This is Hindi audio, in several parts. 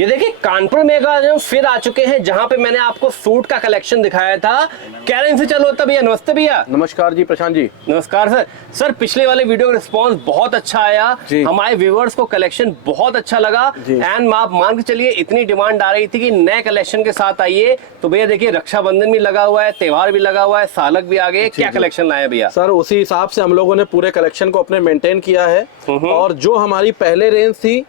ये देखिए कानपुर मेगा फिर आ चुके हैं, जहां पे मैंने आपको सूट का कलेक्शन दिखाया था। क्या रेंज से चालू होता भैया? नमस्ते भैया। नमस्कार जी प्रशांत जी। नमस्कार सर। सर पिछले वाले वीडियो का रिस्पांस बहुत अच्छा आया, हमारे व्यूअर्स को कलेक्शन बहुत अच्छा लगा एंड आप मान के चलिए इतनी डिमांड आ रही थी कि नए कलेक्शन के साथ आइए। तो भैया देखिए रक्षाबंधन भी लगा हुआ है, त्योहार भी लगा हुआ है, सालक भी आ गए, क्या कलेक्शन लाए भैया? सर उसी हिसाब से हम लोगों ने पूरे कलेक्शन को अपने मेंटेन किया है और जो हमारी पहले रेंज थी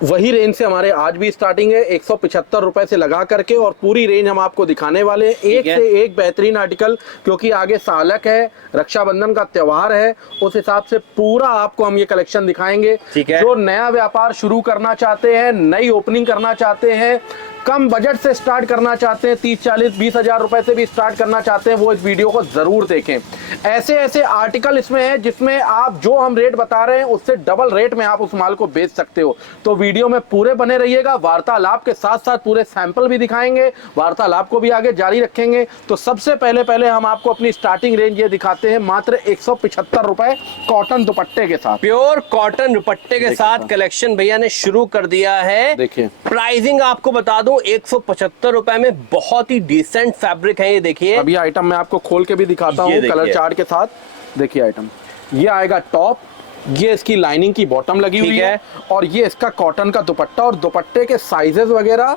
वही रेंज से हमारे आज भी स्टार्टिंग है 175 रुपए से लगा करके, और पूरी रेंज हम आपको दिखाने वाले हैं, एक से एक बेहतरीन आर्टिकल, क्योंकि आगे सालक है, रक्षाबंधन का त्योहार है, उस हिसाब से पूरा आपको हम ये कलेक्शन दिखाएंगे। जो नया व्यापार शुरू करना चाहते हैं, नई ओपनिंग करना चाहते हैं, कम बजट से स्टार्ट करना चाहते हैं, 30-40-20 हजार रुपए से भी स्टार्ट करना चाहते हैं, वो इस वीडियो को जरूर देखें। ऐसे ऐसे आर्टिकल इसमें है जिसमें आप जो हम रेट बता रहे हैं उससे डबल रेट में आप उस माल को बेच सकते हो। तो वीडियो में पूरे बने रहिएगा, वार्तालाप के साथ साथ पूरे सैंपल भी दिखाएंगे, वार्तालाप को भी आगे जारी रखेंगे। तो सबसे पहले हम आपको अपनी स्टार्टिंग रेंज ये दिखाते हैं, मात्र 175 रुपए कॉटन दुपट्टे के साथ, प्योर कॉटन दुपट्टे के साथ कलेक्शन भैया ने शुरू कर दिया है। देखिए प्राइसिंग आपको बता दूं 175 रुपए में बहुत ही डिसेंट फैब्रिक है। ये देखिए अभी आइटम मैं आपको खोल के भी दिखाता हूँ कलर चार्ट के साथ। देखिए आइटम ये आएगा टॉप, ये इसकी लाइनिंग की बॉटम लगी हुई है और ये इसका कॉटन का दुपट्टा, और दुपट्टे के साइजेस वगैरह,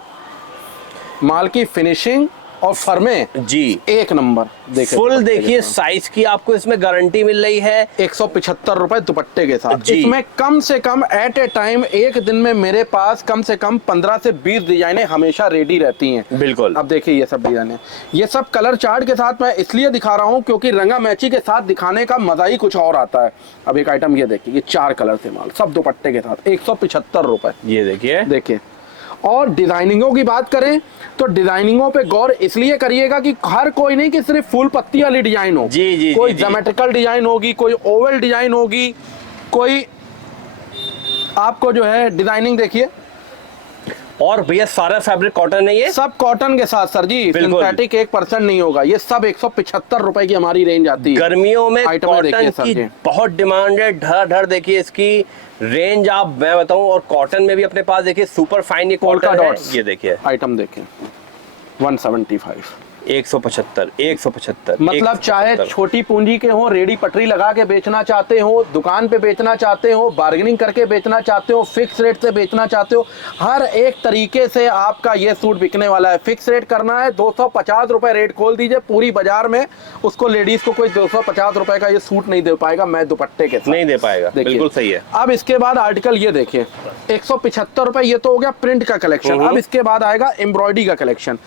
माल की फिनिशिंग और फर्मे जी एक नंबर। देखिए फुल देखिए साइज की आपको इसमें गारंटी मिल रही है 175 रुपए दुपट्टे के साथ। इसमें कम से कम एट ए टाइम एक दिन में मेरे पास कम से कम 15 से 20 डिजाइनें हमेशा रेडी रहती हैं। बिल्कुल। अब देखिए ये सब डिजाइनें, ये सब कलर चार्ट के साथ मैं इसलिए दिखा रहा हूँ क्योंकि रंगा मैची के साथ दिखाने का मजा ही कुछ और आता है। अब एक आइटम ये देखिए, ये 4 कलर थे माल, सब दुपट्टे के साथ 175 रुपए। ये देखिए और डिजाइनिंगों की बात करें तो डिजाइनिंगों पे गौर इसलिए करिएगा कि हर कोई नहीं कि सिर्फ फुल पत्ती वाली डिजाइन हो, कोई ज्योमेट्रिकल डिजाइन होगी, कोई ओवल डिजाइन होगी, कोई आपको जो है डिजाइनिंग देखिए। और भैया सारा फैब्रिक कॉटन है, ये सब कॉटन के साथ सर जी, सिंथेटिक 1% नहीं होगा। ये सब 175 रुपए की हमारी रेंज आती है। गर्मियों में कॉटन की बहुत डिमांड है, धड़ देखिए इसकी रेंज आप मैं बताऊं। और कॉटन में भी अपने पास देखिए सुपर फाइन ये कॉटन है। ये देखिए आइटम देखिए 175 175 मतलब चाहे छोटी पूंजी के हो, रेडी पटरी लगा के बेचना चाहते हो, दुकान पे बेचना चाहते हो, बार्गेनिंग करके बेचना चाहते हो, फिक्स रेट से बेचना चाहते हो, हर एक तरीके से आपका ये सूट बिकने वाला है। फिक्स रेट करना है 250 रुपए रेट खोल दीजिए पूरी बाजार में, उसको लेडीज को कोई 250 रुपए का ये सूट नहीं दे पाएगा, मैं दुपट्टे के साथ नहीं दे पाएगा। बिल्कुल सही है। अब इसके बाद आर्टिकल ये देखिए 175 रुपए, ये तो हो गया प्रिंट का कलेक्शन। अब इसके बाद आएगा एम्ब्रॉयडरी का कलेक्शन।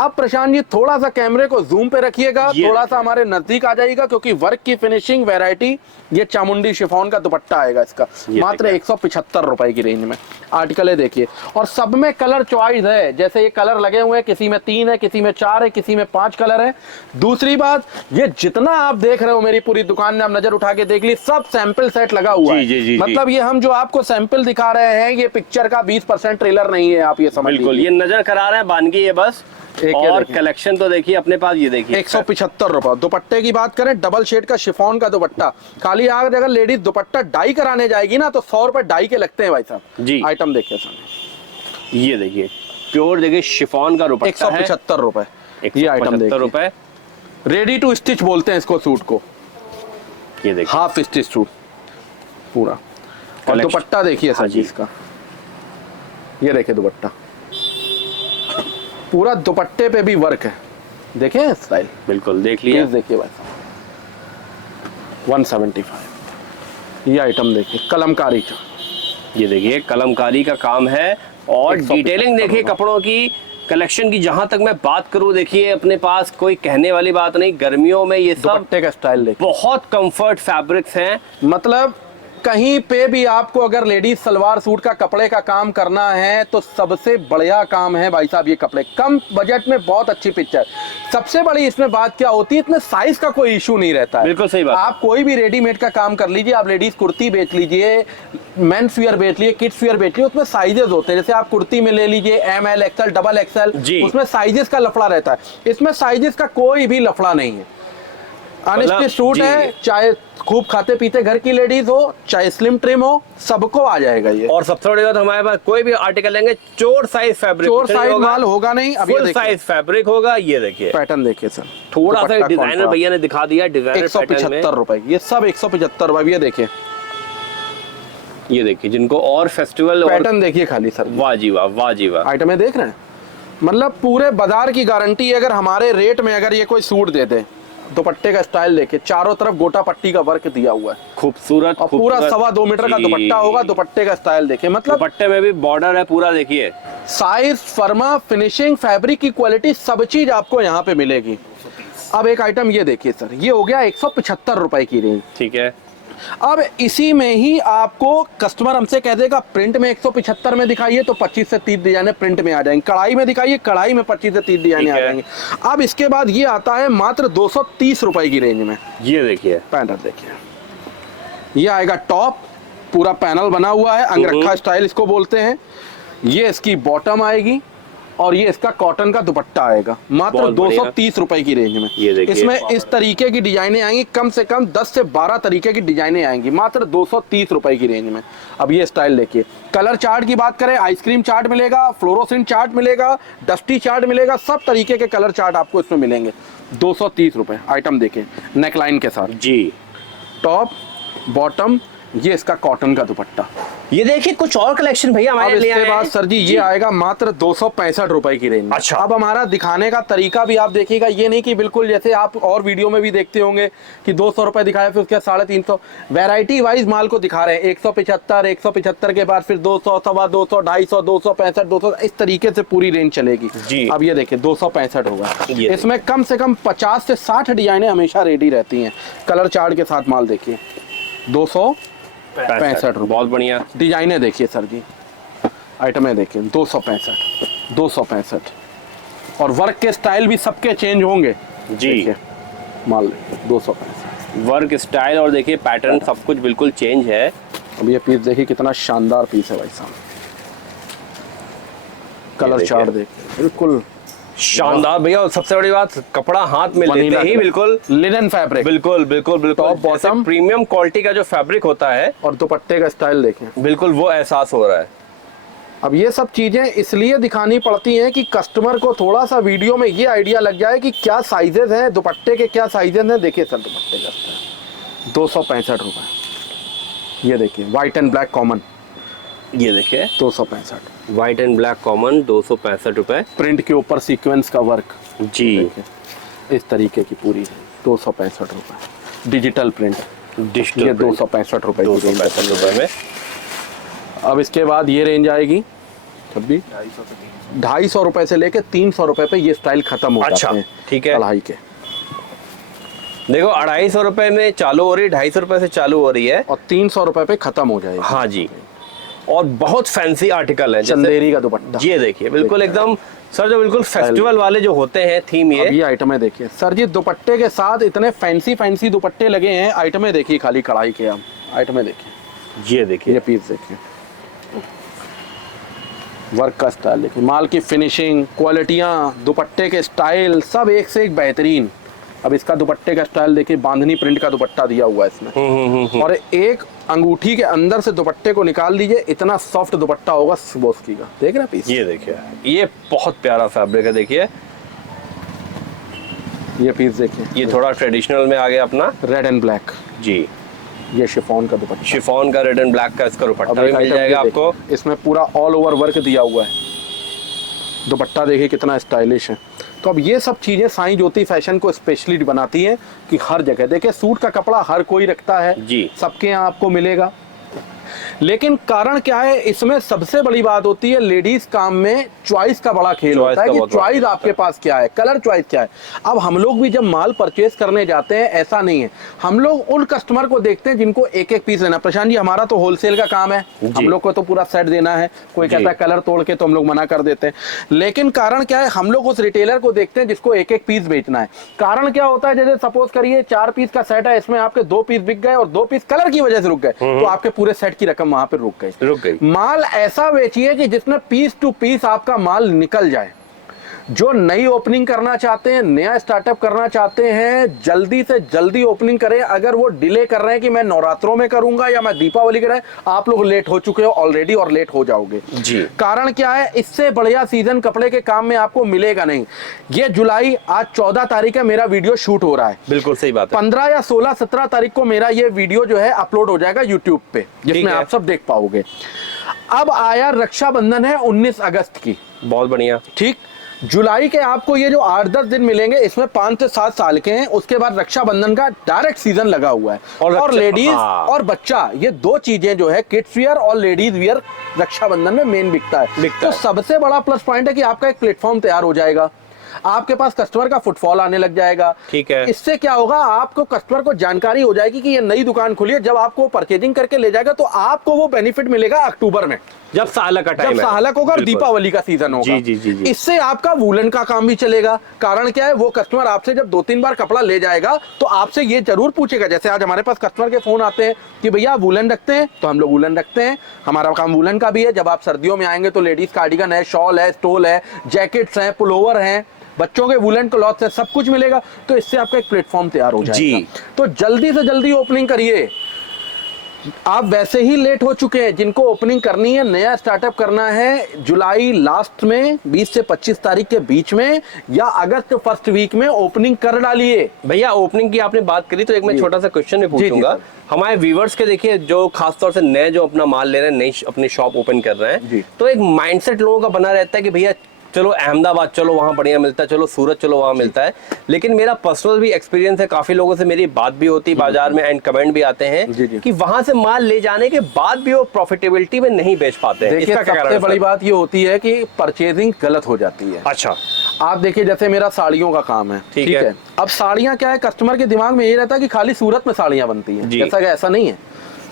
अब प्रशांत जी थोड़ा सा कैमरे को जूम पे रखिएगा, थोड़ा सा हमारे नजदीक आ जाएगा, क्योंकि वर्क की फिनिशिंग वैरायटी, ये चामुंडी शिफॉन का दुपट्टा आएगा इसका, मात्र 175 रुपए की रेंज में आर्टिकल है। देखिए और सब में कलर चॉइस है, जैसे ये कलर लगे हुए हैं, किसी में 3 है, किसी में 4 है, किसी में 5 कलर है। दूसरी बात, ये जितना आप देख रहे हो मेरी पूरी दुकान में, आप नजर उठा के देख ली, सब सैंपल सेट लगा हुआ है। मतलब ये हम जो आपको सैंपल दिखा रहे हैं, ये पिक्चर का 20% ट्रेलर नहीं है, आप ये समझ लीजिए। ये नजर करा रहे हैं बानगी है बस। और कलेक्शन तो देखिए अपने पास, ये देखिए 175 रुपए। दुपट्टे की बात करें, डबल शेड का शिफॉन का दुपट्टा, खाली अगर लेडीज दुपट्टा डाई कराने जाएगी ना तो 100 रुपए डाई के लगते हैं भाई साहब जी। आइटम देखिए सर, ये देखिए प्योर देखिए शिफॉन का दुपट्टा 175 रुपए। ये आइटम देखिए, रेडी टू स्टिच बोलते हैं इसको सूट को। ये देखिए हाफ स्टिच सूट पूरा। और दुपट्टा देखिए सर जी इसका, ये देखिए दुपट्टा पूरा, दुपट्टे पे भी वर्क है, देखें स्टाइल। बिल्कुल देख लिया, देखिए भाई 175। ये आइटम देखिए कलमकारी का, ये देखिए कलमकारी का काम है। और डिटेलिंग देखिए कपड़ों की, कलेक्शन की जहां तक मैं बात करूं, देखिए अपने पास कोई कहने वाली बात नहीं। गर्मियों में ये सब दुपट्टे का स्टाइल देखिए, बहुत कंफर्ट फैब्रिक्स हैं। मतलब कहीं पे भी आपको अगर लेडीज सलवार सूट का कपड़े का काम करना है तो सबसे बढ़िया काम है भाई साहब ये कपड़े। कम बजट में बहुत अच्छी पिक्चर। सबसे बड़ी इसमें बात क्या होती है, इसमें साइज का कोई इशू नहीं रहता है। बिल्कुल सही बात। आप कोई भी रेडीमेड का काम कर लीजिए, आप लेडीज कुर्ती बेच लीजिए, मेंस वियर बेच लीजिए, किड्स वियर बेच लीजिए, उसमें साइजेस होते हैं। जैसे आप कुर्ती में ले लीजिए ML XL XXL, उसमें साइजेस का लफड़ा रहता है। इसमें साइजेस का कोई भी लफड़ा नहीं है। अनस्टिच सूट जी। है, चाहे खूब खाते पीते घर की लेडीज हो, चाहे स्लिम ट्रिम हो, सबको आ जाएगा ये। और सबसे बड़ी बात, हमारे पास कोई भी आर्टिकल लेंगे चोर साइज फैब्रिक, चोर साइज माल होगा नहीं। अब ये फुल देखिए साइज फैब्रिक होगा। ये देखिए पैटर्न देखिए सर, थोड़ा सा दुपट्टा डिजाइनर contrast। भैया ने दिखा दिया, डिजाइनर पैटर्न में। 175 रुपए, ये सब 175 रुपए। ये देखिए ये देखिए, जिनको और फेस्टिवल और पैटर्न देखिए खाली सर, वाह जी वाह, वाह जी वाह। आइटमें देख रहे हैं, मतलब पूरे बाजार की गारंटी है। अगर हमारे रेट में अगर ये कोई सूट दे दे, दुपट्टे का स्टाइल देखिए, चारों तरफ गोटा पट्टी का वर्क दिया हुआ है, खूबसूरत और पूरा खूबसूरत। 2.25 मीटर का जी। दुपट्टा होगा। दुपट्टे का स्टाइल देखिए, मतलब दुपट्टे में भी बॉर्डर है पूरा, देखिए साइज, फर्मा, फिनिशिंग, फैब्रिक की क्वालिटी, सब चीज आपको यहाँ पे मिलेगी। अब एक आइटम ये देखिए सर, ये हो गया 175 रुपए की रेंज। ठीक है। अब इसी में ही आपको कस्टमर हमसे कह देगा प्रिंट में 175 में दिखाइए, तो 25 से 30 डिजाइने प्रिंट में आ जाएंगे। कढ़ाई में दिखाइए, कढ़ाई में 25 से 30 डिजाइने आ जाएंगे। अब इसके बाद ये आता है मात्र 230 रुपए की रेंज में। ये देखिए पैनल देखिए, ये आएगा टॉप, पूरा पैनल बना हुआ है, अंगरखा स्टाइल इसको बोलते हैं। ये इसकी बॉटम आएगी और ये इसका कॉटन का दुपट्टा आएगा, मात्र बहुत बढ़िया। 230 रुपए की रेंज में। ये देखिए। इसमें इस तरीके की डिजाइनें आएंगी, कम से कम 10 से 12 तरीके की डिजाइनें आएंगी, मात्र 230 रुपए की रेंज में। अब ये स्टाइल देखिए, कलर चार्ट की बात करें, आइसक्रीम चार्ट मिलेगा, फ्लोरोसेंट चार्ट मिलेगा, डस्टी चार्ट मिलेगा, सब तरीके के कलर चार्ट आपको इसमें मिलेंगे। 230 रुपए। आइटम देखिए नेकलाइन के साथ, जी। टॉप, बॉटम, ये इसका कॉटन का दुपट्टा। ये देखिए कुछ और कलेक्शन भैया अब हमारे लिए इसके आए बाद हैं। सर जी ये आएगा मात्र 265 रुपए की रेंज में। अच्छा। अब हमारा दिखाने का तरीका भी आप देखिएगा, ये नहीं कि बिल्कुल जैसे आप और वीडियो में भी देखते होंगे कि 200 रुपए दिखाया फिर उसके 350। वैरायटी वाइज माल को दिखा रहे हैं, 175 के बाद फिर 200, 225, 250, 265, 200, इस तरीके से पूरी रेंज चलेगी जी। अब ये देखिए 265 होगा। ये इसमें कम से कम 50 से 60 डिजाइने हमेशा रेडी रहती हैं। कलर चार्ट के साथ माल देखिए, 265 रुपए। बहुत बढ़िया। डिजाइने देखिए सर जी, आइटमें देखिए, 265 और वर्क के स्टाइल भी सबके चेंज होंगे जी। देखिए, माल 265। वर्क स्टाइल और देखिए पैटर्न सब कुछ बिल्कुल चेंज है। अब ये पीस देखिए कितना शानदार पीस है भाई साहब, कलर देखिए। चार्ट देखिए, बिल्कुल शानदार भैया। और सबसे बड़ी बात, कपड़ा हाथ में लेते वनीला ही कलर। बिल्कुल लिनन फैब्रिक, बिल्कुल बिल्कुल बिल्कुल Top, bottom। प्रीमियम क्वालिटी का जो फैब्रिक होता है, और दुपट्टे का स्टाइल देखिए। बिल्कुल वो एहसास हो रहा है। अब ये सब चीजें इसलिए दिखानी पड़ती हैं कि कस्टमर को थोड़ा सा वीडियो में ये आइडिया लग जाए कि क्या साइजेस हैं दुपट्टे के, क्या साइजेस हैं। देखिए सर दुपट्टे का स्टाइल 265 रुपए। ये देखिए व्हाइट एंड ब्लैक कॉमन, ये देखिए 265। व्हाइट एंड ब्लैक कॉमन 265 रुपए। प्रिंट के ऊपर सीक्वेंस का वर्क, जी। देखिए इस तरीके की पूरी 265 रुपए। डिजिटल प्रिंट, डिजिटल ये 265 रुपए की रेंज। 265 रुपए में। अब इसके बाद ये रेंज आएगी तब भी 250 रुपए से लेके 300 रुपए पे ये स्टाइल खत्म हो अच्छा, जाते हैं। ठीक है। कढ़ाई के, देखो 250 रुपए में चालू हो रही है, 250 रुपए से चालू हो रही है। और 300 रुपए पे खत्म हो जाएगी। हाँ जी। और बहुत फैंसी आर्टिकल है, जैसे चंदेरी का दुपट्टा। ये देखिए बिल्कुल एकदम सर, जो बिल्कुल फेस्टिवल वाले जो होते हैं थीम, अब ये ये आइटमें देखिए सर जी, दुपट्टे के साथ इतने फैंसी दुपट्टे लगे हैं। आइटमें देखिए खाली कढ़ाई के, हम आइटमें देखिए, ये देखिए ये पीस देखिए, वर्क का स्टाइल देखिए, माल की फिनिशिंग, क्वालिटियाँ, दुपट्टे के स्टाइल सब एक से एक बेहतरीन। अब इसका दुपट्टे का स्टाइल देखिए, बांधनी प्रिंट का दुपट्टा दिया हुआ है इसमें। और एक अंगूठी के अंदर से दुपट्टे को निकाल लीजिए, इतना सॉफ्ट दुपट्टा होगा स्बोस्की का। देख रहे हैं पीस, ये देखिए, ये बहुत प्यारा फैब्रिक है। देखिए ये पीस देखिए, ये थोड़ा ट्रेडिशनल में आ गया अपना। रेड एंड ब्लैक, जी। ये शिफॉन का दुपट्टा। शिफॉन का रेड एंड ब्लैक का इसका अब दुपट्टा भी एक मिल आइटम जाएगा ये आपको। देखिए, इसमें पूरा ऑल ओवर वर्क दिया हुआ है। दुपट्टा देखिए कितना स्टाइलिश है। तो अब ये सब चीजें साईं ज्योति फैशन को स्पेशली बनाती हैं कि हर जगह देखिए, सूट का कपड़ा हर कोई रखता है जी। सबके यहाँ आपको मिलेगा। लेकिन कारण क्या है, इसमें सबसे बड़ी बात होती है लेडीज काम में चॉइस का बड़ा खेल Choice होता है का कि बहुत बड़ा चॉइस खेल आपके पास क्या है, कलर चॉइस क्या है। अब हम लोग भी जब माल परचेस करने जाते हैं, ऐसा नहीं है, हम लोग उन कस्टमर को देखते हैं जिनको एक एक पीस लेना। प्रशांत जी हमारा तो होलसेल का काम है, हम लोग को तो पूरा सेट देना है। कोई कहता है कलर तोड़ के, तो हम लोग मना कर देते हैं। लेकिन कारण क्या है, हम लोग उस रिटेलर को देखते हैं जिसको एक एक पीस बेचना है। कारण क्या होता है, जैसे सपोज करिए 4 पीस का सेट है, इसमें आपके 2 पीस बिक गए और 2 पीस कलर की वजह से रुक गए, तो आपके पूरे सेट की रकम वहां पर रुक गई। रुक गई। माल ऐसा बेचिए कि जिसमें पीस टू पीस आपका माल निकल जाए। जो नई ओपनिंग करना चाहते हैं, नया स्टार्टअप करना चाहते हैं, जल्दी से जल्दी ओपनिंग करें। अगर वो डिले कर रहे हैं कि मैं नवरात्रों में करूंगा या मैं दीपावली के, आप लोग लेट हो चुके हो ऑलरेडी और लेट हो जाओगे जी। कारण क्या है, इससे बढ़िया सीजन कपड़े के काम में आपको मिलेगा नहीं। ये जुलाई, आज 14 तारीख है, मेरा वीडियो शूट हो रहा है। बिल्कुल सही बात है। 15 या 16 17 तारीख को मेरा ये वीडियो जो है अपलोड हो जाएगा यूट्यूब पे, जिसमें आप सब देख पाओगे। अब आया रक्षाबंधन है 19 अगस्त की, बहुत बढ़िया। ठीक, जुलाई के आपको ये जो 8-10 दिन मिलेंगे, इसमें 5 से 7 साल के हैं। उसके बाद रक्षाबंधन का डायरेक्ट सीजन लगा हुआ है। और लेडीज और बच्चा, ये दो चीजें जो है, किड्स वियर और लेडीज वियर, रक्षाबंधन में मेन बिकता है। तो सबसे बड़ा प्लस पॉइंट है कि आपका एक प्लेटफॉर्म तैयार हो जाएगा, आपके पास कस्टमर का फुटफॉल आने लग जाएगा। ठीक है। इससे क्या होगा, आपको कस्टमर को जानकारी हो जाएगी कि ये नई दुकान खुली है। जब आपको परचेजिंग करके ले जाएगा तो आपको वो बेनिफिट मिलेगा अक्टूबर में, जब सालक का टाइम है, जब सालक होगा और दीपावली का सीजन होगा। जी जी जी जी। इससे आपका वूलन का काम भी चलेगा। कारण क्या है, वो कस्टमर आपसे जब 2-3 बार कपड़ा ले जाएगा तो आपसे ये जरूर पूछेगा, जैसे आज हमारे पास कस्टमर के फोन आते हैं कि भैया वूलन रखते हैं, तो हम लोग वूलन रखते हैं, हमारा काम वूलन का भी है। जब आप सर्दियों में आएंगे तो लेडीज कार्डिगन है, शॉल है, स्टोल है, जैकेट्स हैं, पुलोवर हैं, बच्चों के वूलन क्लॉथ है, सब कुछ मिलेगा। तो इससे आपका एक प्लेटफॉर्म तैयार हो जाएगा जी। तो जल्दी से जल्दी ओपनिंग करिए। आप वैसे ही लेट हो चुके हैं, जिनको ओपनिंग करनी है, नया स्टार्टअप करना है, जुलाई लास्ट में 20 से 25 तारीख के बीच में या अगस्त फर्स्ट वीक में ओपनिंग कर डालिए। भैया ओपनिंग की आपने बात करी तो एक मैं छोटा सा क्वेश्चन भी पूछूंगा हमारे व्यूवर्स के। देखिए जो खासतौर से नए जो अपना माल ले रहे हैं, नई अपनी शॉप ओपन कर रहे हैं, तो एक माइंडसेट लोगों का बना रहता है कि भैया चलो अहमदाबाद चलो, वहाँ बढ़िया मिलता है, चलो सूरत चलो, वहाँ मिलता है। लेकिन मेरा पर्सनल भी एक्सपीरियंस है, काफी लोगों से मेरी बात भी होती है बाजार में, एंड कमेंट भी आते हैं कि वहां से माल ले जाने के बाद भी वो प्रॉफिटेबिलिटी में नहीं बेच पाते हैं। देखिए सबसे बड़ी बात ये होती है कि परचेजिंग गलत हो जाती है। अच्छा, आप देखिए जैसे मेरा साड़ियों का काम है, ठीक है। अब साड़ियाँ क्या है, कस्टमर के दिमाग में ये रहता है कि खाली सूरत में साड़ियाँ बनती है, जैसा कि ऐसा नहीं है।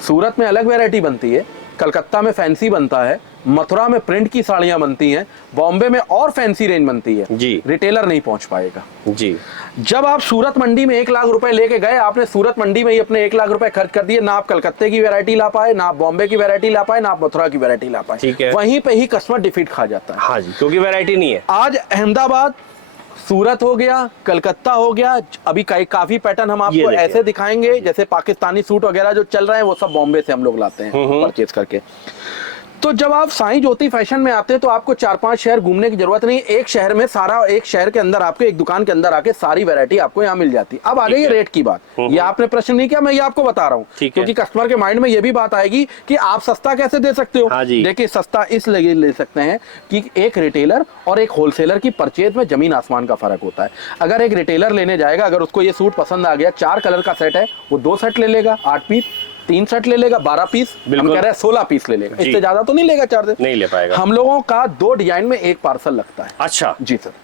सूरत में अलग वैरायटी बनती है, कलकत्ता में फैंसी बनता है, मथुरा में प्रिंट की साड़ियां बनती हैं, बॉम्बे में और फैंसी रेंज बनती है जी। रिटेलर नहीं पहुंच पाएगा जी। जब आप सूरत मंडी में 1 लाख रुपए लेके गए, आपने सूरत मंडी में ही अपने 1 लाख रुपए खर्च कर दिए, ना आप कलकत्ते की वैरायटी ला पाए, ना आप बॉम्बे की वैरायटी ला पाए, ना आप मथुरा की वैरायटी ला पाए। ठीक है। वहीं पे ही कस्टमर डिफीट खा जाता है। हाँ जी, क्योंकि वैरायटी नहीं है। आज अहमदाबाद, सूरत हो गया, कलकत्ता हो गया, अभी काफी पैटर्न हम आपको ऐसे दिखाएंगे, जैसे पाकिस्तानी सूट वगैरह जो चल रहे हैं वो सब बॉम्बे से हम लोग लाते हैं परचेज करके। तो जब आप साईं ज्योति फैशन में आते हैं तो आपको 4-5 शहर घूमने की जरूरत नहीं, एक शहर में सारा, एक शहर के अंदर आपके एक दुकान के अंदर आके सारी वैरायटी आपको यहाँ मिल जाती है। अब आ गई रेट की बात, ये आपने प्रश्न नहीं किया, मैं ये आपको बता रहा हूँ, क्योंकि कस्टमर के माइंड में ये भी बात आएगी कि आप सस्ता कैसे दे सकते हो। देखिए सस्ता इसलिए ले सकते हैं कि एक रिटेलर और एक होलसेलर की परचेज में जमीन आसमान का फर्क होता है। अगर एक रिटेलर लेने जाएगा, अगर उसको ये सूट पसंद आ गया, 4 कलर का सेट है, वो 2 सेट ले लेगा, 8 पीस, 3 सेट ले लेगा, 12 पीस, हम कह रहे हैं 16 पीस ले लेगा, इससे ज्यादा तो नहीं लेगा चार्ज, नहीं ले पाएगा। हम लोगों का 2 डिजाइन में 1 पार्सल लगता है। अच्छा जी सर।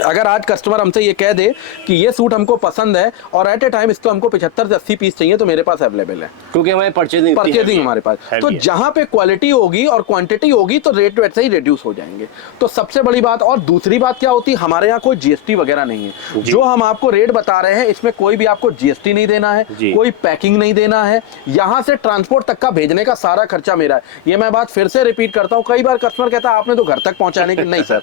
अगर आज कस्टमर हमसे ये कह दे कि ये सूट हमको पसंद है और एट ए टाइम इसको हमको 75 से 80 पीस चाहिए, तो मेरे पास अवेलेबल है, क्योंकि हमारे परचेजिंग हमारे पास। तो जहां पे क्वालिटी होगी और क्वांटिटी होगी तो रेट वैसे ही रिड्यूस हो जाएंगे। तो सबसे बड़ी बात, और दूसरी बात क्या होती है, हमारे यहाँ कोई जीएसटी वगैरह नहीं है। जो हम आपको रेट बता रहे हैं इसमें कोई भी आपको जीएसटी नहीं देना है, कोई पैकिंग नहीं देना है, यहाँ से ट्रांसपोर्ट तक का भेजने का सारा खर्चा मेरा है। ये मैं बात फिर से रिपीट करता हूँ, कई बार कस्टमर कहता है आपने तो घर तक पहुंचाने की, नहीं सर,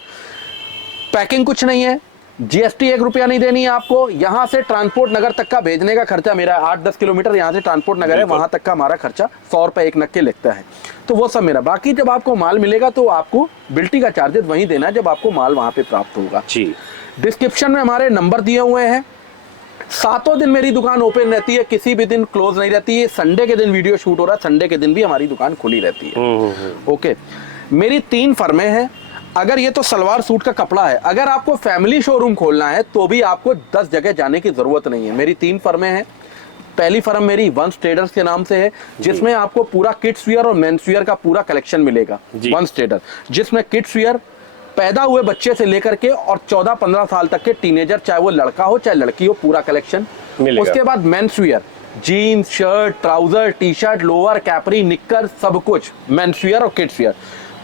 पैकिंग कुछ नहीं है, जीएसटी 1 रुपया नहीं देनी है आपको, यहाँ से ट्रांसपोर्ट नगर तक का भेजने का खर्चा मेरा है। 8-10 किलोमीटर यहाँ से ट्रांसपोर्ट नगर है, वहां तक का हमारा खर्चा 100 रुपए एक नग के लगता है, तो वो सब मेरा। बाकी जब आपको माल मिलेगा तो आपको बिल्टी का चार्जेस वहीं देना है जब आपको माल वहां पे प्राप्त होगा। डिस्क्रिप्शन में हमारे नंबर दिए हुए हैं। 7 दिन मेरी दुकान ओपन रहती है, किसी भी दिन क्लोज नहीं रहती है। संडे के दिन वीडियो शूट हो रहा है, संडे के दिन भी हमारी दुकान खुली रहती है। ओके, मेरी 3 फर्में हैं। अगर ये तो सलवार सूट का कपड़ा है, अगर आपको फैमिली शोरूम खोलना है तो भी आपको 10 जगह जाने की जरूरत नहीं है। मेरी 3 फर्में हैं। पहली फर्म मेरी वंश ट्रेडर्स के नाम से है, जिसमें आपको पूरा किड्स वियर और मेंस वियर का पूरा कलेक्शन मिलेगा। वंश ट्रेडर, जिसमें किड्स वियर पैदा हुए बच्चे से लेकर के और 14-15 साल तक के टीनेजर, चाहे वो लड़का हो चाहे लड़की हो, पूरा कलेक्शन मिलेगा। उसके बाद men's wear, jeans, shirt, trouser, T shirt, lower, capri, निक्कर, सब कुछ मेंस वियर और किड्स वियर।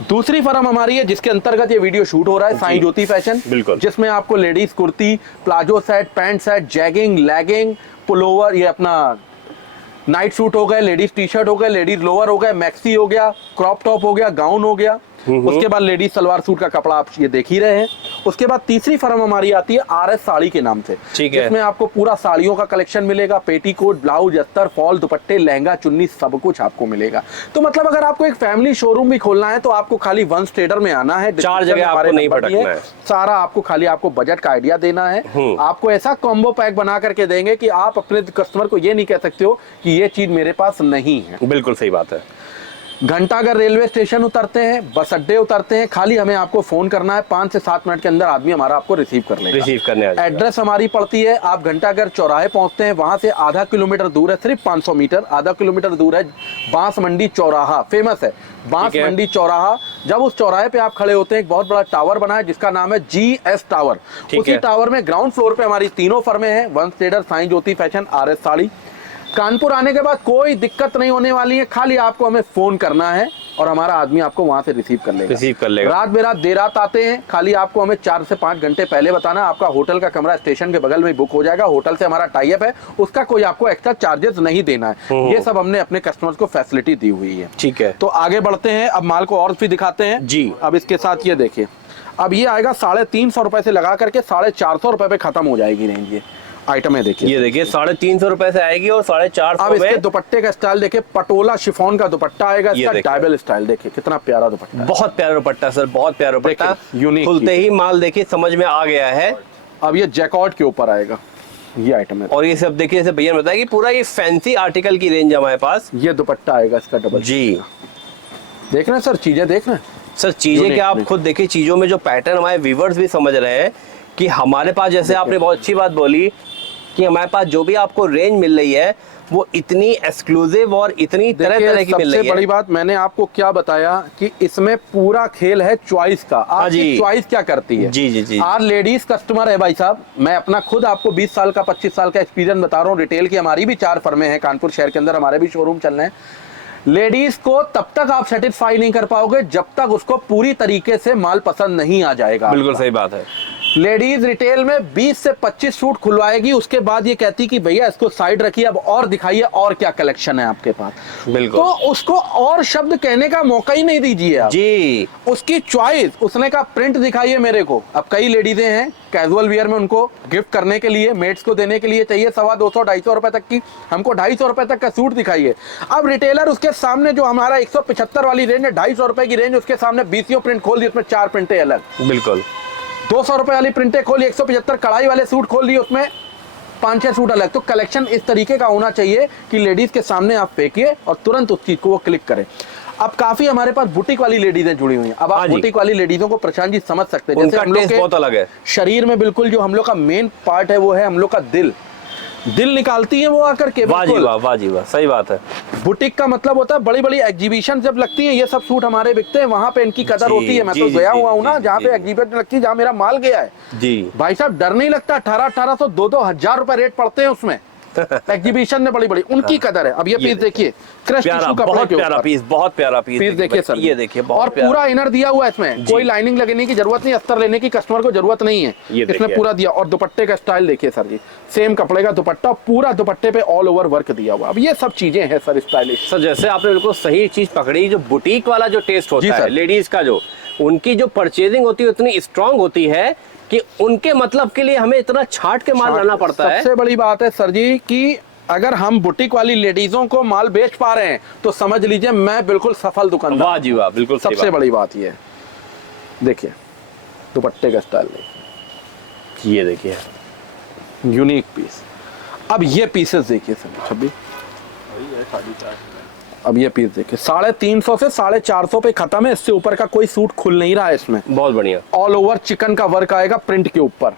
दूसरी फर्म हमारी है जिसके अंतर्गत ये वीडियो शूट हो रहा है, साईं ज्योति फैशन, जिसमें आपको ladies kurti, palazzo set, pant set, jegging, legging, pullover, ये अपना नाइट सूट हो गए, लेडीज टी शर्ट हो गए, लेडीज लोअर हो गए, मैक्सी हो गया, क्रॉप टॉप हो गया, गाउन हो गया, उसके बाद लेडीज सलवार सूट का कपड़ा आप ये देख ही रहे हैं। उसके बाद तीसरी फर्म हमारी आती है RS साड़ी के नाम से, ठीक है। इसमें आपको पूरा साड़ियों का कलेक्शन मिलेगा, पेटीकोट, ब्लाउज, अस्तर, फॉल, दुपट्टे, लहंगा, चुन्नी, सब कुछ आपको मिलेगा। तो मतलब अगर आपको एक फैमिली शोरूम भी खोलना है तो आपको खाली वंस ट्रेडर में आना है, 4 जगह आपको नहीं भटकना है, सारा आपको खाली आपको बजट का आइडिया देना है। आपको ऐसा कॉम्बो पैक बना करके देंगे कि आप अपने कस्टमर को ये नहीं कह सकते हो कि ये चीज मेरे पास नहीं है। बिल्कुल सही बात है। घंटाघर रेलवे स्टेशन उतरते हैं, बस अड्डे उतरते हैं, खाली हमें आपको फोन करना है, 5 से 7 मिनट के अंदर आदमी हमारा आपको रिसीव कर लेगा। रिसीव करने आ जाएगा। एड्रेस हमारी पड़ती है, आप घंटाघर चौराहे पहुंचते हैं, वहां से आधा किलोमीटर दूर है, सिर्फ 500 मीटर आधा किलोमीटर दूर है बांस मंडी चौराहा, फेमस है बांस मंडी चौराहा। जब उस चौराहे पे आप खड़े होते हैं, एक बहुत बड़ा टावर बना है जिसका नाम है GS टावर। उसी टावर में ग्राउंड फ्लोर पे हमारी तीनों फर्में हैं, वंस ट्रेडर, साईं ज्योति फैशन, RS साड़ी। कानपुर आने के बाद कोई दिक्कत नहीं होने वाली है, खाली आपको हमें फोन करना है और हमारा आदमी आपको वहां से रिसीव कर लेगा। रात बेरात देर रात आते हैं, खाली आपको हमें 4 से 5 घंटे पहले बताना, आपका होटल का कमरा स्टेशन के बगल में बुक हो जाएगा। होटल से हमारा टाई अप है, उसका कोई आपको एक्स्ट्रा चार्जेस नहीं देना है। ये सब हमने अपने कस्टमर्स को फैसिलिटी दी हुई है। ठीक है, तो आगे बढ़ते हैं, अब माल को और भी दिखाते हैं जी। अब इसके साथ ये देखिए, अब ये आएगा 350 रुपए से लगा करके 450 रुपए पे खत्म हो जाएगी रेंज। ये आइटम है देखिए, ये देखिए 350 रुपए से आएगी और 450 अब इसके दुपट्टे का स्टाइल देखिए, पटोला शिफॉन का दुपट्टा आएगा, इसका डायबल स्टाइल देखिए कितना प्यारा दुपट्टा है। बहुत प्यारा दुपट्टा सर, बहुत प्यारा दुपट्टा, यूनिक, खुलते ही माल देखिए समझ में आ गया है। अब ये जैकॉट के ऊपर आएगा ये आइटम है, और ये सब देखिए, जैसे भैया ने बताया कि पूरा ये फैंसी आर्टिकल की रेंज हमारे पास। ये दुपट्टा आएगा इसका डबल जी, देख रहे हैं सर, चीजें देख रहे हैं सर, चीजें क्या आप खुद देखिए, चीजों में जो पैटर्न हमारे व्यूवर्स भी समझ रहे हैं कि हमारे पास, जैसे आपने बहुत अच्छी बात बोली कि हमारे पास जो भी आपको रेंज मिल रही है वो इतनी एक्सक्लूसिव और इतनी तरह तरह की मिल रही है। सबसे बड़ी बात मैंने आपको क्या बताया कि इसमें पूरा खेल है चॉइस का। आपकी चॉइस क्या करती है। जी जी जी, आप लेडीज कस्टमर है भाई साहब, मैं अपना खुद आपको 20 साल का 25 साल का एक्सपीरियंस बता रहा हूँ। रिटेल की हमारी भी 4 फर्में हैं, कानपुर शहर के अंदर हमारे भी शोरूम चल रहे हैं। लेडीज को तब तक आप सेटिस्फाई नहीं कर पाओगे जब तक उसको पूरी तरीके से माल पसंद नहीं आ जाएगा। बिल्कुल सही बात है। लेडीज रिटेल में 20 से 25 सूट खुलवाएगी, उसके बाद ये कहती कि भैया इसको साइड रखिए, अब और दिखाइए और क्या कलेक्शन है आपके पास। बिल्कुल, तो उसको और शब्द कहने का मौका ही नहीं दीजिए आप जी। उसकी चॉइस, उसने कहा प्रिंट दिखाइए मेरे को। अब कई लेडीजें हैं कैजुअल वियर में, उनको गिफ्ट करने के लिए, मेट्स को देने के लिए चाहिए 250-250 रुपए तक की, हमको 250 रुपए तक का सूट दिखाइए। अब रिटेलर उसके सामने जो हमारा 175 वाली रेंज है, 250 रुपए की रेंज, उसके सामने 20 प्रिंट खोल दी, उसमें 4 प्रिंटें अलग। बिल्कुल, 200 रुपए वाली प्रिंटें खोली, 175 कढ़ाई वाले सूट खोल दिए, उसमें 5-6 सूट अलग। तो कलेक्शन इस तरीके का होना चाहिए कि लेडीज के सामने आप फेंकिए और तुरंत उस चीज को वो क्लिक करें। अब काफी हमारे पास बुटीक वाली लेडीजें जुड़ी हुई हैं। अब आप बुटीक वाली लेडीजों को प्रशांत जी समझ सकते हैं, जैसे हम लोग के बहुत अलग है शरीर में, बिल्कुल जो हम लोग का मेन पार्ट है वो है हम लोग का दिल निकालती है वो आकर के। वाह जी वाह, वाह जी वाह, सही बात है। बुटीक का मतलब होता है बड़ी बड़ी एग्जीबिशन जब लगती है, ये सब सूट हमारे बिकते हैं, वहां पे इनकी कदर होती है। मैं तो गया हुआ हूँ ना जहाँ पे एग्जीबिशन लगती है, जहाँ मेरा माल गया है जी भाई साहब, डर नहीं लगता। 1800 2-2 हजार रुपए रेट पड़ते हैं उसमें एग्जीबिशन में, बड़ी बड़ी उनकी कदर है। अब ये पीस देखिए, क्रश टिश्यू कपड़े के ऊपर पीस, बहुत प्यारा पीस देखिए सर, ये देखिए, और पूरा इनर दिया हुआ है इसमें, कोई लाइनिंग लगने की जरूरत नहीं, अस्तर लेने की कस्टमर को जरूरत नहीं है, इसमें पूरा दिया। और दुपट्टे का स्टाइल देखिए सर जी, सेम कपड़े का दुपट्टा, पूरा दुपट्टे पे ऑल ओवर वर्क दिया हुआ। अब ये सब चीजें हैं सर स्टाइलिश। सर जैसे आपने बिल्कुल सही चीज पकड़ी, जो बुटीक वाला जो टेस्ट होता है लेडीज का, जो उनकी जो परचेजिंग होती है उतनी स्ट्रांग होती है कि उनके मतलब के लिए हमें इतना छाट के माल लाना पड़ता है। सबसे बड़ी बात है सर जी कि अगर हम बुटीक वाली लेडीजों को माल बेच पा रहे हैं तो समझ लीजिए मैं बिल्कुल सफल दुकानदार। वाह जी वाह, बिल्कुल सबसे बड़ी बात ये है। देखिए दुपट्टे का स्टाइल देखिए, ये देखिए यूनिक पीस। अब ये पीसेस देखिए सर, छब्बी अब ये पीस देखिए, 350 से 450 पे खत्म है, इससे ऊपर का कोई सूट खुल नहीं रहा है इसमें। बहुत बढ़िया, ऑल ओवर चिकन का वर्क आएगा प्रिंट के ऊपर।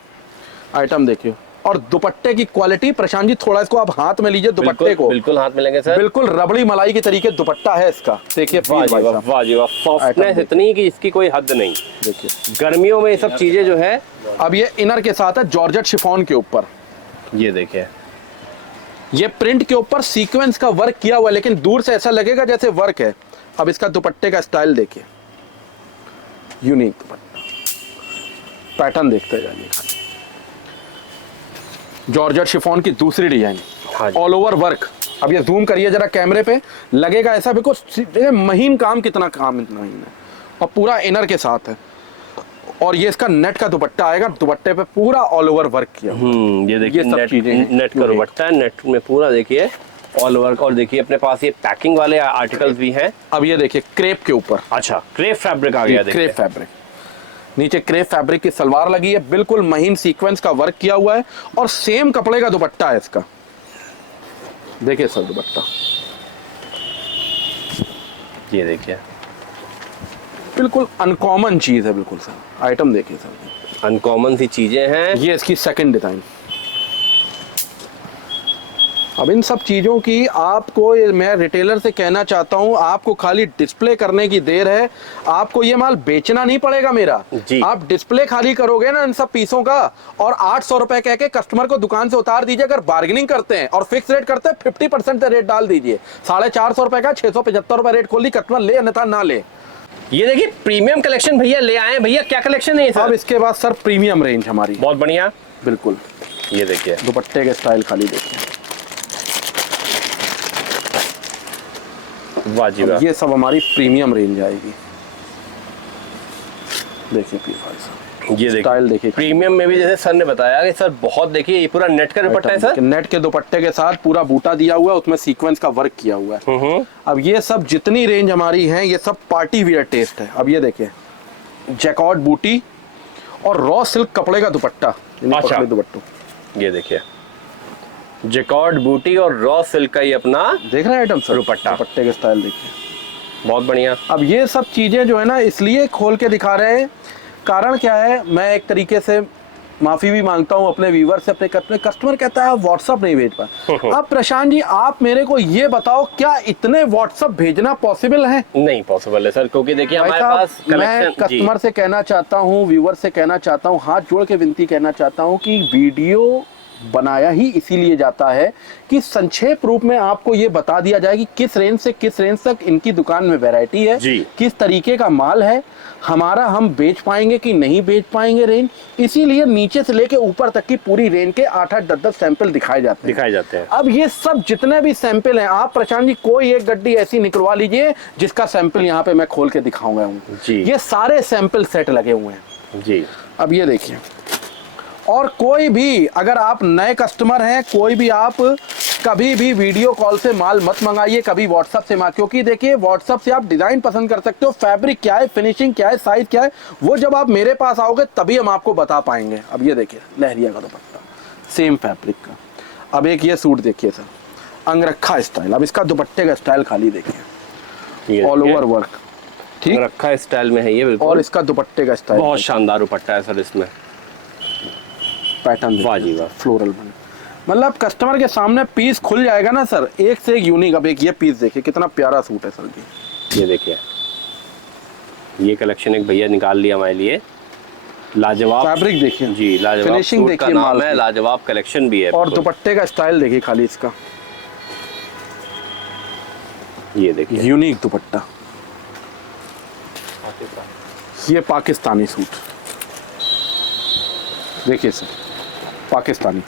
आइटम देखिए, और दुपट्टे की क्वालिटी, प्रशांत जी थोड़ा इसको आप हाथ में लीजिए दुपट्टे को, बिल्कुल हाथ में लेंगे सर, बिल्कुल रबड़ी मलाई के तरीके दुपट्टा है इसका। देखिए वाह जी वाह, सॉफ्टनेस इतनी कि इसकी कोई हद नहीं। देखिए गर्मियों में ये सब चीजें जो है। अब ये इनर के साथ है जॉर्जेट शिफॉन के ऊपर, ये देखिए, ये प्रिंट के ऊपर सीक्वेंस का वर्क किया हुआ है, लेकिन दूर से ऐसा लगेगा जैसे वर्क है। अब इसका दुपट्टे का स्टाइल देखिए, यूनिक दुपट्टा, पैटर्न देखते जाइए। जॉर्जेट शिफॉन की दूसरी डिजाइन, ऑल ओवर वर्क। अब ये जूम करिए जरा कैमरे पे, लगेगा ऐसा बिल्कुल महीन काम, कितना काम इतना महीन है। और पूरा इनर के साथ है। और ये इसका नेट का दुपट्टा आएगा, दुपट्टे पे पूरा ऑल ओवर वर्क किया। ये देखिए सब चीजें नेट का दुपट्टा है, नेट में पूरा देखिए ऑल ओवर। और देखिए अपने पास ये पैकिंग वाले आर्टिकल्स भी हैं। अब ये देखिए क्रेप के ऊपर, अच्छा क्रेप फैब्रिक आ गया, देखिए क्रेप फैब्रिक, नीचे क्रेप फैब्रिक की सलवार लगी है, बिल्कुल महीन सीक्वेंस का वर्क किया हुआ है और सेम कपड़े का दुपट्टा है इसका। देखिए सर दुपट्टा, ये देखिए बिल्कुल अनकॉमन चीज है, बिल्कुल सर। आइटम देखिए सर, अनकॉमन सी चीजें हैं। ये इसकी सेकंड डिजाइन। अब इन सब चीजों की आपको मैं रिटेलर से कहना चाहता हूं, आपको खाली डिस्प्ले करने की देर है, आपको ये माल बेचना नहीं पड़ेगा मेरा जी। आप डिस्प्ले खाली करोगे ना इन सब पीसों का, और 800 रुपए कह के कस्टमर को दुकान से उतार दीजिए। अगर बार्गेनिंग करते हैं और फिक्स रेट करते हैं 50% रेट डाल दीजिए। 450 रुपए का 675 रुपए रेट खोल दी, कस्टमर ले अन्यथा ना ले। ये देखिए प्रीमियम कलेक्शन भैया ले आए हैं। भैया क्या कलेक्शन है ये सर? अब इसके बाद सर प्रीमियम रेंज हमारी, बहुत बढ़िया। बिल्कुल ये देखिए दुपट्टे के स्टाइल खाली देखिए, वाह जी वाह। ये सब हमारी प्रीमियम रेंज आएगी। देखिए पीस ये स्टाइल देखिए, प्रीमियम में भी जैसे सर ने बताया कि सर बहुत देखिए ये पूरा नेट का दुपट्टा है सर, नेट के दुपट्टे के साथ पूरा बूटा दिया हुआ है, उसमें सीक्वेंस का वर्क किया हुआ है। अब ये सब जितनी रेंज हमारी है ये सब पार्टी वियर टेस्ट है। अब ये देखिए जैकॉर्ड बूटी और रॉ सिल्क कपड़े का दुपट्टा। अच्छा दुपट्टो ये देखिए जैकॉर्ड बूटी और रॉ सिल्क का ही अपना देख रहे हैं आइटम सर, दुपट्टा। दुपट्टे के स्टाइल देखिए, बहुत बढ़िया। अब ये सब चीजें जो है ना इसलिए खोल के दिखा रहे हैं, कारण क्या है, मैं एक तरीके से माफी भी मांगता हूं अपने व्यूवर से। अपने कस्टमर कहता है आप व्हाट्सअप नहीं भेज पाए। अब प्रशांत जी आप मेरे को ये बताओ, क्या इतने व्हाट्सअप भेजना पॉसिबल है? नहीं पॉसिबल है सर, क्योंकि देखिए हमारे पास मैं कस्टमर से कहना चाहता हूं, व्यूवर से कहना चाहता हूं, हाथ जोड़ के विनती कहना चाहता हूं कि वीडियो बनाया ही इसीलिए जाता है कि संक्षेप रूप में आपको ये बता दिया जाए कि किस रेंज से किस रेंज तक इनकी दुकान में वैरायटी है, किस तरीके का माल है हमारा, हम बेच पाएंगे कि नहीं बेच पाएंगे रेंज। इसीलिए नीचे से लेके ऊपर तक की पूरी रेंज के 8-8, 10-10 सैंपल दिखाए जाते हैं। अब ये सब जितने भी सैंपल हैं, आप प्रशांत जी कोई एक गड्डी ऐसी निकलवा लीजिए जिसका सैंपल यहाँ पे मैं खोल के दिखाऊंगा हूँ। ये सारे सैंपल सेट लगे हुए हैं जी। अब ये देखिए, और कोई भी अगर आप नए कस्टमर हैं, कोई भी आप कभी भी वीडियो कॉल से माल मत मंगाइए, कभी व्हाट्सएप से क्योंकि देखिए व्हाट्सएप से आप डिजाइन पसंद कर सकते हो, फैब्रिक क्या है, फिनिशिंग क्या है, साइज क्या है, वो जब आप मेरे पास आओगे तभी हम आपको बता पाएंगे। अब ये देखिए लहरिया का दुपट्टा सेम फैब्रिक का। अब एक ये सूट देखिए सर, अंगरखा स्टाइल। अब इसका दुपट्टे का स्टाइल खाली देखिए, ऑल ओवर वर्क, ठीक अंगरखा स्टाइल में है ये बिल्कुल। और इसका दुपट्टे का स्टाइल बहुत शानदार दुपट्टा है सर, इसमें पैटर्न वाह जी वाह, फ्लोरल बने, मतलब कस्टमर के सामने पीस खुल जाएगा ना सर, एक से एक यूनिक। अब एक ये पीस देखिए कितना प्यारा सूट है सर जी। ये देखिए ये कलेक्शन एक भैया निकाल लिया हमारे लिए, लाजवाब फैब्रिक देखिए जी, लाजवाब फिनिशिंग देखिए, नाम है, लाजवाब कलेक्शन भी है। और दुपट्टे का स्टाइल देखिए खाली इसका, ये देखिए यूनिक दुपट्टा, ये पाकिस्तानी सूट देखिए सर, पाकिस्तानी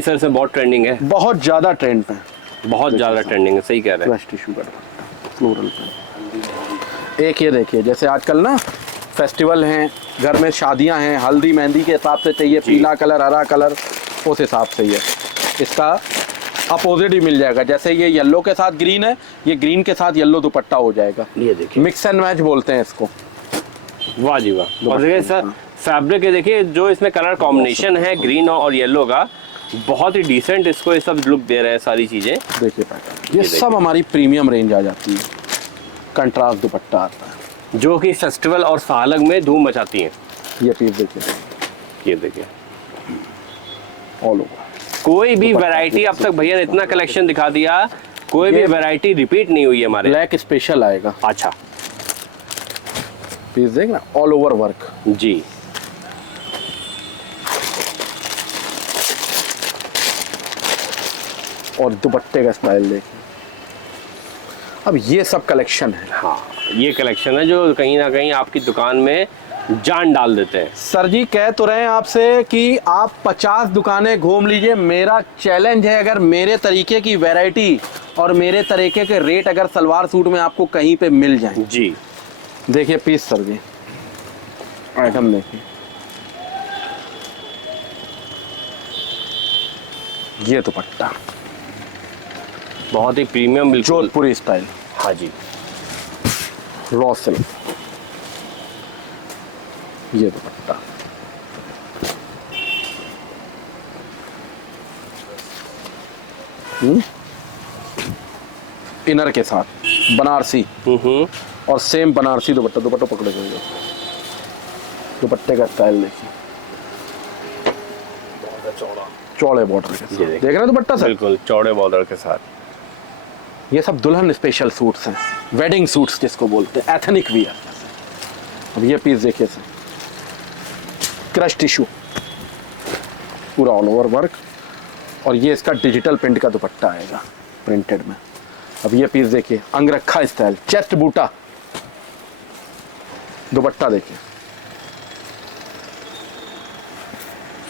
सर से बहुत ट्रेंडिंग है, बहुत ज्यादा ट्रेंड पे, बहुत ज्यादा ट्रेंडिंग है, सही कह रहे हैं। टिश्यू का फ्लोरल पे। एक ये देखिए, जैसे आजकल ना फेस्टिवल हैं, घर में शादियां हैं, हल्दी मेहंदी के हिसाब से चाहिए, पीला कलर, हरा कलर, उस हिसाब से ये इसका अपोजिट ही मिल जाएगा। जैसे ये येलो के साथ ग्रीन है, ये ग्रीन के साथ येलो दुपट्टा हो जाएगा। ये देखिए मिक्स एंड मैच बोलते हैं इसको। वाह जी वाह। और देखिए सर फैब्रिक है, देखिए जो इसमें कलर कॉम्बिनेशन है ग्रीन और येलो का, बहुत ही डिसेंट इसको ये सब लुक दे रहे हैं सारी चीजें। देखिए पैटर्न, ये सब हमारी प्रीमियम रेंज आ जाती है। कंट्रास्ट दुपट्टा आता है जो कि फेस्टिवल और सालग में धूम मचाती हैं। ये पीस देखिए, ये देखिए ऑल ओवर कोई भी वैरायटी अब तक भैया ने इतना कलेक्शन दिखा दिया, कोई भी वैरायटी रिपीट नहीं हुई है हमारे। ब्लैक स्पेशल आएगा। अच्छा पीस देखना, ऑल ओवर वर्क जी। और दुपट्टे का स्टाइल देखिए। अब ये सब कलेक्शन है। हाँ ये कलेक्शन है जो कहीं ना कहीं आपकी दुकान में जान डाल देते हैं। सर जी कह तो रहे हैं आपसे कि आप 50 दुकानें घूम लीजिए, मेरा चैलेंज है अगर मेरे तरीके की वैरायटी और मेरे तरीके के रेट अगर सलवार सूट में आपको कहीं पे मिल जाए। जी देखिए पीस सर जी, आइटम देखिए, ये दुपट्टा बहुत ही प्रीमियम, बिल्कुल जोधपुरी स्टाइल। हाँ जी, रॉ सिल्क, ये दुपट्टा, इनर के साथ बनारसी और सेम बनारसी दुपट्टा। दुपट्टा पकड़े जाएगा, दुपट्टे का स्टाइल देखिए, चौड़े बॉर्डर के साथ, देख रहे हैं दुपट्टा सर, बिल्कुल चौड़े बॉर्डर के साथ। ये सब दुल्हन स्पेशल सूट्स हैं, वेडिंग सूट्स जिसको बोलते हैं, एथनिक वियर। अब ये पीस देखिए सर, क्रश टिश्यू, पूरा ऑल ओवर वर्क, और ये इसका डिजिटल प्रिंट का दुपट्टा आएगा प्रिंटेड में। अब ये पीस देखिए, अंगरखा स्टाइल, चेस्ट बूटा, दुपट्टा देखिए,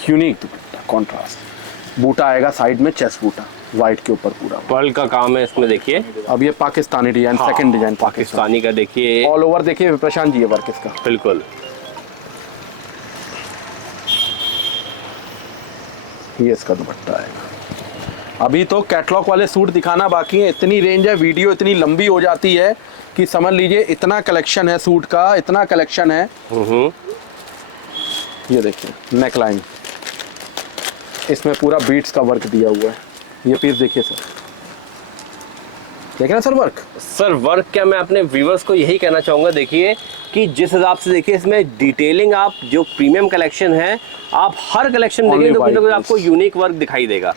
यूनिक दुपट्टा, कॉन्ट्रास्ट बूटा आएगा साइड में, चेस्ट बूटा व्हाइट के ऊपर पूरा पर्ल का काम है इसमें देखिए। अब ये पाकिस्तानी डिजाइन, हाँ, सेकंड डिजाइन पाकिस्तानी का देखिए, ऑल ओवर देखिए प्रशांत जी, ये वर्क इसका बिल्कुल। ये इसका दुपट्टा आएगा। अभी तो कैटलॉग वाले सूट दिखाना बाकी है, इतनी रेंज है, वीडियो इतनी लंबी हो जाती है कि समझ लीजिए इतना कलेक्शन है सूट का, इतना कलेक्शन है। ये देखिए नेक लाइन, इसमें पूरा बीट्स का वर्क दिया हुआ है। ये पीस देखिए सर, देख रहे हैं सर वर्क। सर वर्क क्या, मैं अपने व्यूवर्स को यही कहना चाहूँगा, देखिए कि जिस हिसाब से देखिए इसमें डिटेलिंग, आप जो प्रीमियम कलेक्शन है, आप हर कलेक्शन देखेंगे तो कुछ ना कुछ आपको यूनिक वर्क दिखाई देगा।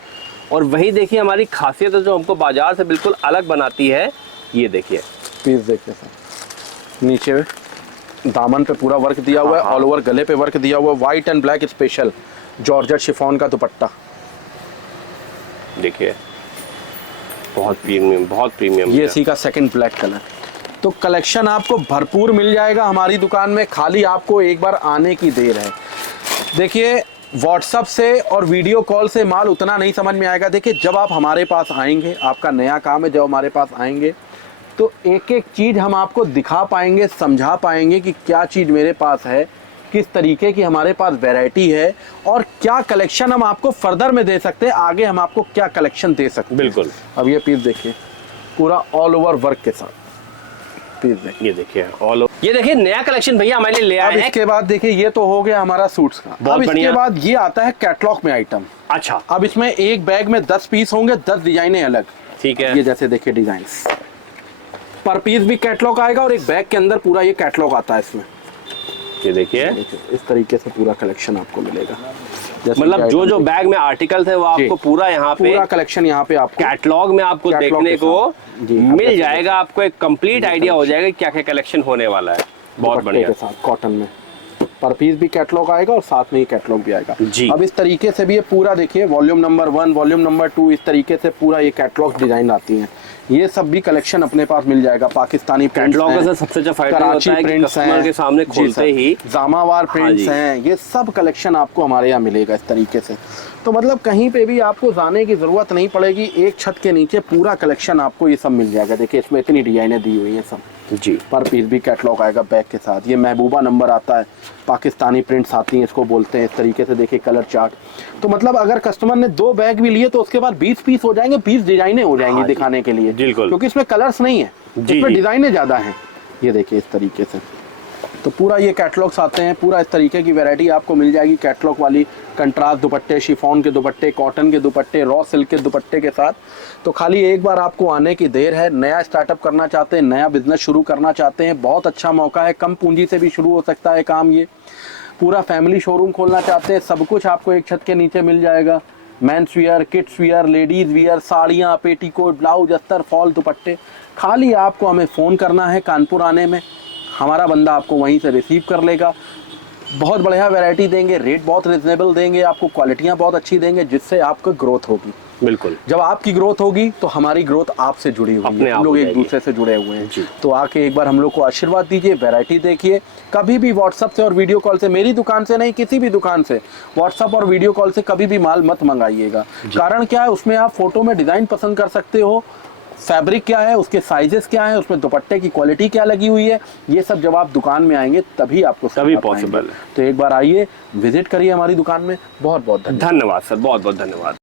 और वही देखिए हमारी खासियत है जो हमको बाजार से बिल्कुल अलग बनाती है। ये देखिए पीस देखिए सर, नीचे दामन पे पूरा वर्क दिया हुआ है, ऑल ओवर गले पे वर्क दिया हुआ है, white and black special georgette chiffon का दुपट्टा देखिए, बहुत प्रीमियम, बहुत प्रीमियम। ये इसी का सेकंड ब्लैक कलर। तो कलेक्शन आपको भरपूर मिल जाएगा हमारी दुकान में, खाली आपको एक बार आने की देर है। देखिए व्हाट्सअप से और वीडियो कॉल से माल उतना नहीं समझ में आएगा। देखिए जब आप हमारे पास आएंगे, आपका नया काम है, जब हमारे पास आएंगे तो एक एक चीज़ हम आपको दिखा पाएंगे, समझा पाएंगे कि क्या चीज़ मेरे पास है, किस तरीके की हमारे पास वैरायटी है, और क्या कलेक्शन हम आपको फर्दर में दे सकते हैं, आगे हम आपको क्या कलेक्शन दे सकते हैं। बिल्कुल। अब ये पीस देखिए, पूरा ऑल ओवर वर्क के साथ पीस देखिए, ये देखिए ऑल ओवर, ये देखिए नया कलेक्शन भैया हमारे लिए ले आए हैं। इसके बाद देखिए ये तो हो गया हमारा सूट्स का। अब इसके बाद ये आता है कैटलॉग में आइटम। अच्छा, अब इसमें एक बैग में 10 पीस होंगे, 10 डिजाइने अलग। ठीक है। ये जैसे देखिए डिजाइन, पर पीस भी कैटलॉग आएगा और एक बैग के अंदर पूरा ये कैटलॉग आता है इसमें। ये देखिए इस तरीके से पूरा कलेक्शन आपको मिलेगा। मतलब जो जो बैग में आर्टिकल्स है वो आपको पूरा यहाँ पे, पूरा कलेक्शन यहाँ पे आपको कैटलॉग में आपको देखने को मिल जाएगा। आपको एक कंप्लीट आइडिया हो जाएगा क्या क्या कलेक्शन होने वाला है। बहुत बढ़िया के साथ कॉटन में पर पीस भी कैटलॉग आएगा और साथ में ही कैटलॉग भी आएगा जी। अब इस तरीके से भी ये पूरा देखिए, वॉल्यूम नंबर 1, वॉल्यूम नंबर 2, इस तरीके से पूरा ये कैटलॉग डिजाइन आती है। ये सब भी कलेक्शन अपने पास मिल जाएगा। पाकिस्तानी कैटलॉग का सबसे अच्छा फायदा होता है कि कस्टमर के सामने खोलते ही जामावार प्रिंट्स हैं, ये सब कलेक्शन आपको हमारे यहाँ मिलेगा इस तरीके से। तो मतलब कहीं पे भी आपको जाने की जरूरत नहीं पड़ेगी, एक छत के नीचे पूरा कलेक्शन आपको ये सब मिल जाएगा। देखिए इसमें इतनी डिजाइनें दी हुई हैं सब जी। पर पीस भी कैटलॉग आएगा बैग के साथ। ये महबूबा नंबर आता है, पाकिस्तानी प्रिंट्स आती हैं, इसको बोलते हैं। इस तरीके से देखिए कलर चार्ट। तो मतलब अगर कस्टमर ने 2 बैग भी लिए तो उसके बाद 20 पीस हो जाएंगे, 20 डिजाइनें हो जाएंगी दिखाने के लिए, क्योंकि इसमें कलर्स नहीं है, इसमें डिजाइनें ज्यादा हैं। ये देखिए इस तरीके से तो पूरा ये कैटलॉग्स आते हैं। पूरा इस तरीके की वैरायटी आपको मिल जाएगी कैटलॉग वाली। कंट्रास्ट दुपट्टे, शिफॉन के दुपट्टे, कॉटन के दुपट्टे, रॉ सिल्क के दुपट्टे के साथ। तो खाली एक बार आपको आने की देर है। नया स्टार्टअप करना चाहते हैं, नया बिजनेस शुरू करना चाहते हैं, बहुत अच्छा मौका है। कम पूंजी से भी शुरू हो सकता है काम। ये पूरा फैमिली शोरूम खोलना चाहते हैं, सब कुछ आपको एक छत के नीचे मिल जाएगा। Men's wear, kids wear, ladies wear, साड़ियाँ, पेटीकोट, ब्लाउज, अस्तर, फॉल, दुपट्टे। खाली आपको हमें फ़ोन करना है कानपुर आने में, हमारा बंदा आपको वहीं से रिसीव कर लेगा। बहुत बढ़िया वैरायटी देंगे, रेट बहुत रिजनेबल देंगे, आपको क्वालिटियाँ बहुत अच्छी देंगे, जिससे आपको ग्रोथ होगी। बिल्कुल, जब आपकी ग्रोथ होगी तो हमारी ग्रोथ आपसे जुड़ी हुई है। हम लोग एक दूसरे से जुड़े हुए हैं। तो आके एक बार हम लोग को आशीर्वाद दीजिए, वैरायटी देखिए। कभी भी व्हाट्सएप से और वीडियो कॉल से, मेरी दुकान से नहीं, किसी भी दुकान से व्हाट्सएप और वीडियो कॉल से कभी भी माल मत मंगाइएगा। कारण क्या है, उसमें आप फोटो में डिजाइन पसंद कर सकते हो, फैब्रिक क्या है, उसके साइजेस क्या है, उसमें दुपट्टे की क्वालिटी क्या लगी हुई है, ये सब जब आप दुकान में आएंगे तभी आपको तभी पॉसिबल है। तो एक बार आइए, विजिट करिए हमारी दुकान में। बहुत बहुत धन्यवाद सर, बहुत बहुत धन्यवाद।